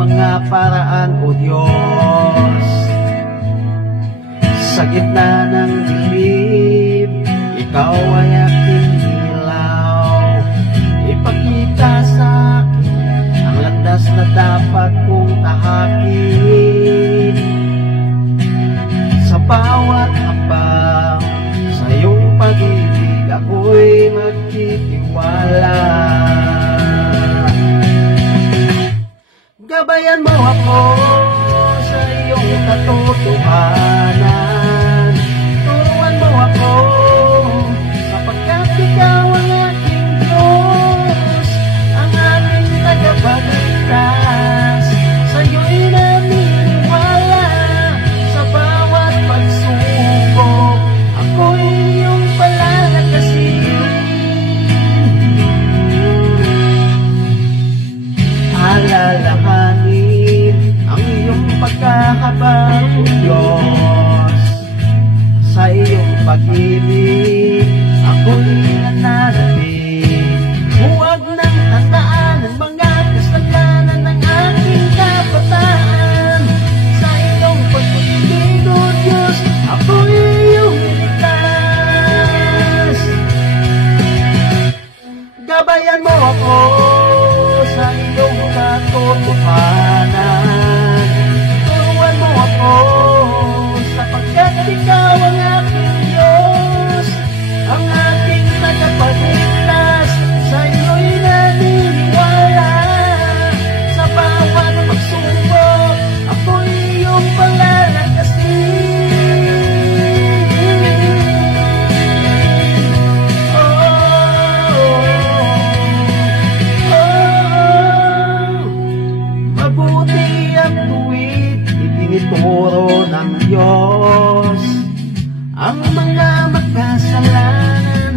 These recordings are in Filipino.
mga paraan, O Diyos. Sa gitna ng dilim, Ikaw ay aking ilaw. Ipakita sa akin ang landas na dapat kong tahakin. Sa bawat hakbang, sa iyong pag-ibig, ako'y magtitiwala. Gabayan mo ako sa iyong katotohanan. Turuan mo ako sapagkat ikaw ang aking Diyos, ang aking tagapagligtas. Sa iyo'y naniniwala sa bawat pagsubok, ako'y iyong palalakasin. Alalahanin ang iyong pagkahabag, O Diyos. Sa iyong pag-ibig, ako'y nananalig. Huwag nang tandaan ang mga kasalanan ng aking kabataan. Sa iyong pag-ibig, O Diyos, ako'y iyong niligtas. Gabayan mo ako sa iyong katotohanan. Turuan mo ako sapagkat ikaw ang aking Diyos, ang aking tagapagligtas. Sa iyo'y naniniwala sa bawat pagsubok, ako'y iyong palalakasin. Mabuti ang tuwid, itinuturo ng Diyos ang mga makasalanan,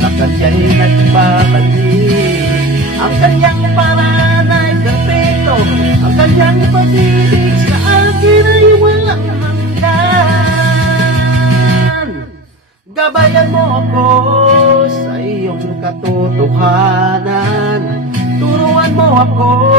sa Kanya'y nagbabalik. Ang Kanyang paraan ay perpekto, ang Kanyang pag-ibig sa akin ay walang hanggan. Gabayan mo ako sa iyong katotohanan. Turuan mo ako